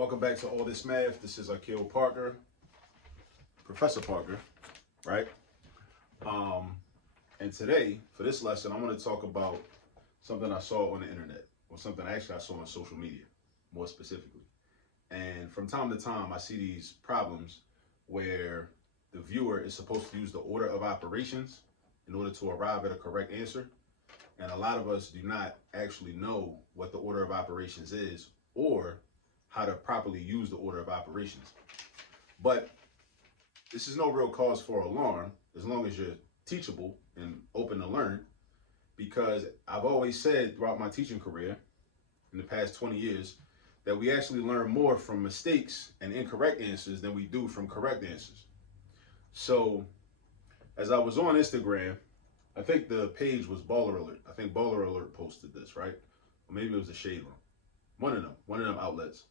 Welcome back to All This Math. This is Akil Parker, Professor Parker, right? And today, for this lesson, I'm going to talk about something I saw on the internet, or something actually I saw on social media, more specifically. And from time to time, I see these problems where the viewer is supposed to use the order of operations in order to arrive at a correct answer. And a lot of us do not actually know what the order of operations is or how to properly use the order of operations. But this is no real cause for alarm as long as you're teachable and open to learn, because I've always said throughout my teaching career in the past 20 years that we actually learn more from mistakes and incorrect answers than we do from correct answers. So as I was on Instagram, I think the page was Baller Alert. I think Baller Alert posted this, right? Or maybe it was the Shade Room. One of them outlets.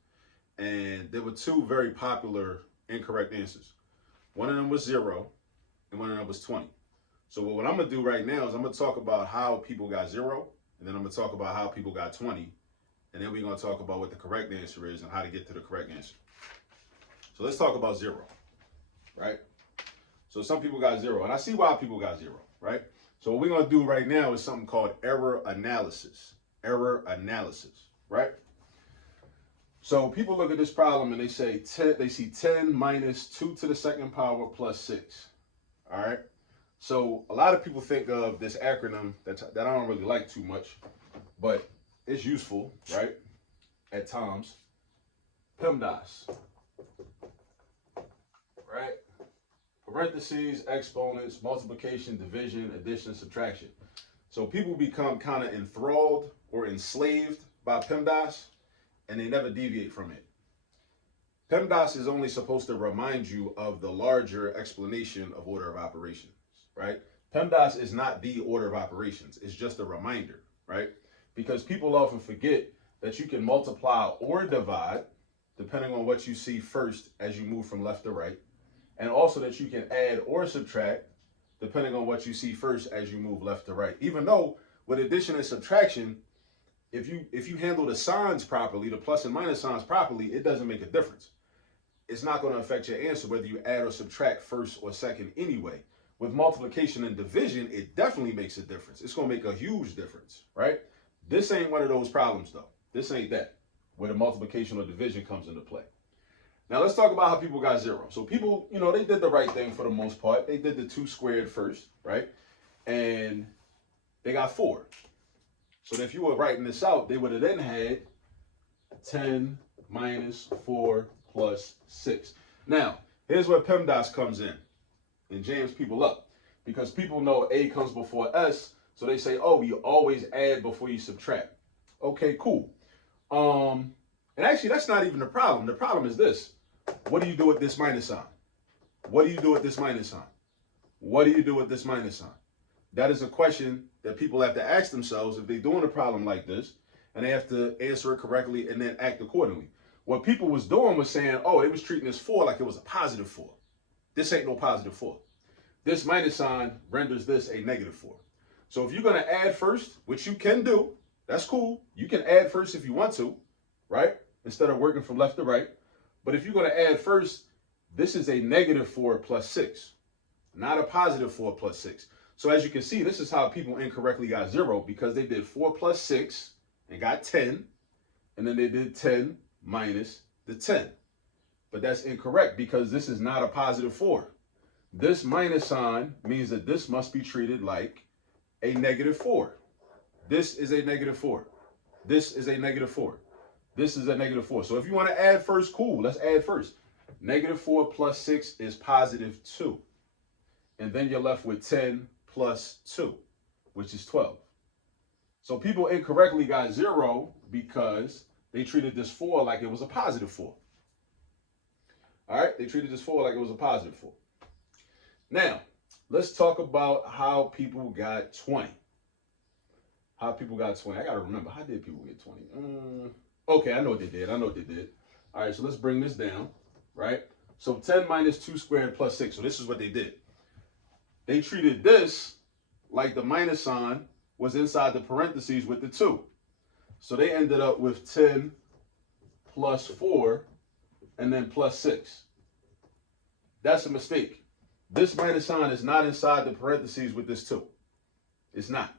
And there were two very popular incorrect answers. One of them was 0 and one of them was 20. So what I'm gonna do right now is I'm gonna talk about how people got 0, and then I'm gonna talk about how people got 20, and then we're gonna talk about what the correct answer is and how to get to the correct answer. So let's talk about 0, right? So some people got 0, and I see why people got 0, right? So what we're gonna do right now is something called error analysis. Error analysis, right? So people look at this problem and they say they see 10 minus 2 to the second power plus 6. All right. So a lot of people think of this acronym that I don't really like too much, but it's useful, right? At times. PEMDAS. Right? Parentheses, exponents, multiplication, division, addition, subtraction. So people become kind of enthralled or enslaved by PEMDAS, and they never deviate from it. PEMDAS is only supposed to remind you of the larger explanation of order of operations, right? PEMDAS is not the order of operations. It's just a reminder, right? Because people often forget that you can multiply or divide depending on what you see first as you move from left to right, and also that you can add or subtract depending on what you see first as you move left to right. Even though with addition and subtraction, if you handle the signs properly, the plus and minus signs properly, it doesn't make a difference. It's not going to affect your answer whether you add or subtract first or second anyway. With multiplication and division, it definitely makes a difference. It's going to make a huge difference, right? This ain't one of those problems, though. This ain't that, where the multiplication or division comes into play. Now, let's talk about how people got 0. So people, they did the right thing for the most part. They did the 2 squared first, right? And they got 4. So if you were writing this out, they would have then had 10 minus 4 plus 6. Now, here's where PEMDAS comes in and jams people up, because people know A comes before S, so they say, oh, you always add before you subtract. Okay, cool. And actually, that's not even the problem. The problem is this. What do you do with this minus sign? What do you do with this minus sign? What do you do with this minus sign? That is a question that people have to ask themselves if they're doing a problem like this, and they have to answer it correctly and then act accordingly. What people was doing was saying, oh, it was treating this 4 like it was a positive 4. This ain't no positive 4. This minus sign renders this a negative 4. So if you're going to add first, which you can do, that's cool. You can add first if you want to, right? Instead of working from left to right. But if you're going to add first, this is a negative 4 plus 6, not a positive 4 plus 6. So as you can see, this is how people incorrectly got 0, because they did 4 plus 6 and got 10, and then they did 10 minus the 10. But that's incorrect, because this is not a positive 4. This minus sign means that this must be treated like a negative 4. This is a negative 4. This is a negative 4. This is a negative 4. So if you want to add first, cool, let's add first. Negative 4 plus 6 is positive 2. And then you're left with 10 plus 2, which is 12. So people incorrectly got 0 because they treated this 4 like it was a positive 4. All right, they treated this 4 like it was a positive 4. Now, let's talk about how people got 20. How people got 20. I got to remember, how did people get 20? Okay, I know what they did. All right, so let's bring this down, right? So 10 minus 2 squared plus 6. So this is what they did. They treated this like the minus sign was inside the parentheses with the 2. So they ended up with 10 plus 4 and then plus 6. That's a mistake. This minus sign is not inside the parentheses with this 2. It's not.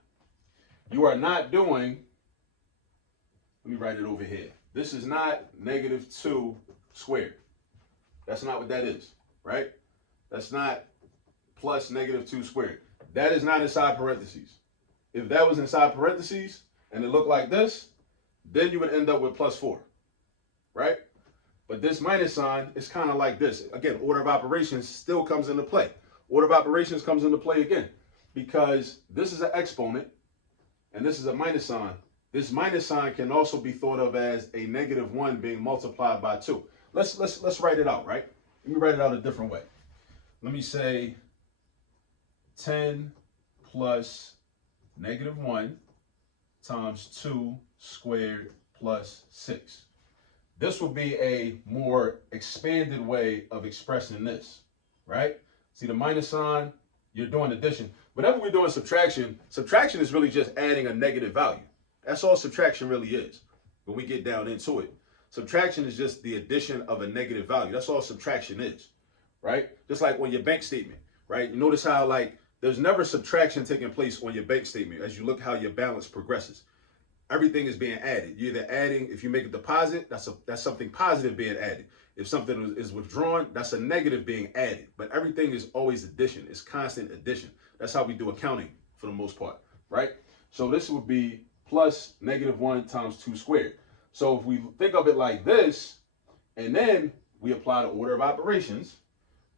You are not doing, let me write it over here. This is not negative 2 squared. That's not what that is, right? That's not plus negative 2 squared. That is not inside parentheses. If that was inside parentheses and it looked like this, then you would end up with plus 4, right? But this minus sign is kind of like this. Again, order of operations still comes into play. Order of operations comes into play again because this is an exponent and this is a minus sign. This minus sign can also be thought of as a negative 1 being multiplied by 2. Let's write it out, right? Let me write it out a different way. Let me say 10 plus negative 1 times 2 squared plus 6. This would be a more expanded way of expressing this, right? See the minus sign, you're doing addition. Whenever we're doing subtraction, subtraction is really just adding a negative value. That's all subtraction really is when we get down into it. Subtraction is just the addition of a negative value. That's all subtraction is, right? Just like on your bank statement, right? You notice how like there's never subtraction taking place on your bank statement as you look how your balance progresses. Everything is being added. You're either adding, if you make a deposit, that's something positive being added. If something is withdrawn, that's a negative being added. But everything is always addition. It's constant addition. That's how we do accounting for the most part, right? So this would be plus negative 1 times 2 squared. So if we think of it like this, and then we apply the order of operations,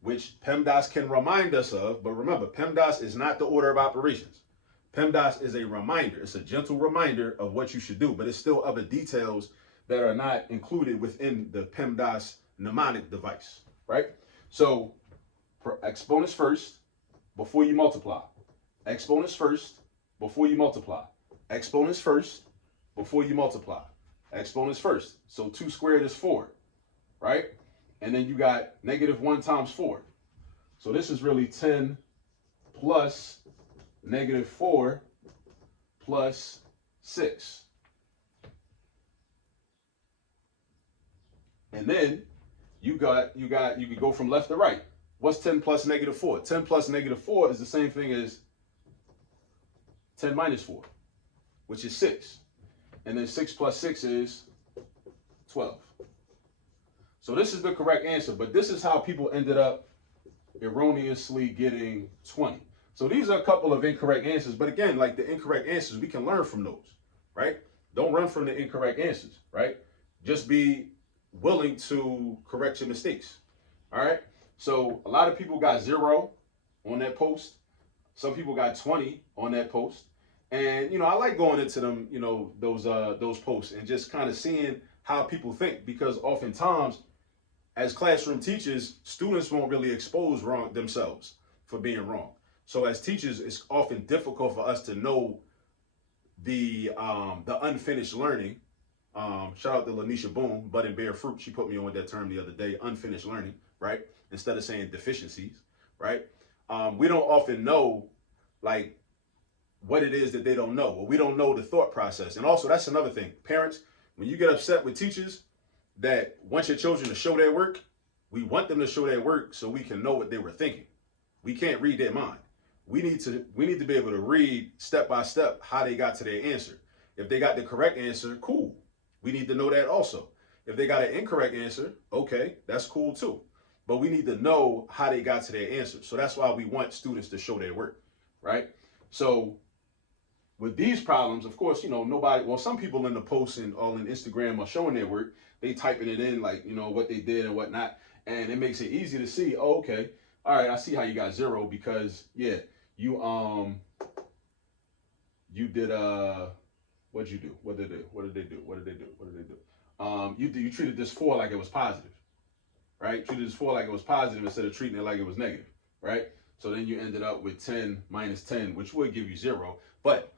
which PEMDAS can remind us of, but remember, PEMDAS is not the order of operations. PEMDAS is a reminder. It's a gentle reminder of what you should do, but it's still other details that are not included within the PEMDAS mnemonic device, right? So exponents first before you multiply. Exponents first before you multiply. Exponents first before you multiply. Exponents first. So 2 squared is 4, right? And then you got negative 1 times 4. So this is really 10 plus negative 4 plus 6. And then you could go from left to right. What's 10 plus negative 4? 10 plus negative 4 is the same thing as 10 minus 4, which is 6. And then 6 plus 6 is 12. So this is the correct answer, but this is how people ended up erroneously getting 20. So these are a couple of incorrect answers, but again, like the incorrect answers, we can learn from those, right? Don't run from the incorrect answers, right? Just be willing to correct your mistakes, all right? So a lot of people got 0 on that post. Some people got 20 on that post. And, you know, I like going into them, you know, those posts and just kind of seeing how people think, because oftentimes as classroom teachers, students won't really expose themselves for being wrong. So as teachers, it's often difficult for us to know the unfinished learning. Shout out to Lanisha Boone, Bud and Bear Fruit. She put me on with that term the other day, unfinished learning, right? Instead of saying deficiencies, right? We don't often know like what it is that they don't know, or we don't know the thought process. And also that's another thing. Parents, when you get upset with teachers that want your children to show their work, we want them to show their work so we can know what they were thinking. We can't read their mind. We need to be able to read step by step how they got to their answer. If they got the correct answer, cool. We need to know that also. If they got an incorrect answer, okay, that's cool too. But we need to know how they got to their answer. So that's why we want students to show their work, right? So with these problems, of course, you know, some people in the posts and all in Instagram are showing their work. They typing it in like, you know, what they did and whatnot. And it makes it easy to see, oh, okay, all right, I see how you got 0 because, yeah, you did, what'd you do? What did they do? What did they do? What did they do? What did they do? You treated this 4 like it was positive, right? Treated this 4 like it was positive instead of treating it like it was negative, right? So then you ended up with 10 minus 10, which would give you 0, but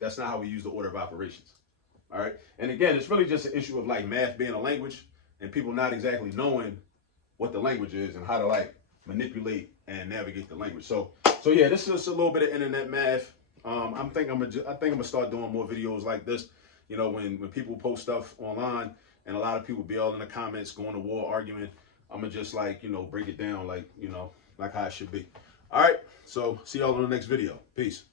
that's not how we use the order of operations, all right? And again, it's really just an issue of like math being a language and people not exactly knowing what the language is and how to like manipulate and navigate the language. So yeah, this is just a little bit of internet math. I think I'm gonna start doing more videos like this. You know, when people post stuff online and a lot of people be all in the comments going to war arguing. I'm gonna just like, you know, break it down like, you know, like how it should be. All right, so see y'all in the next video. Peace.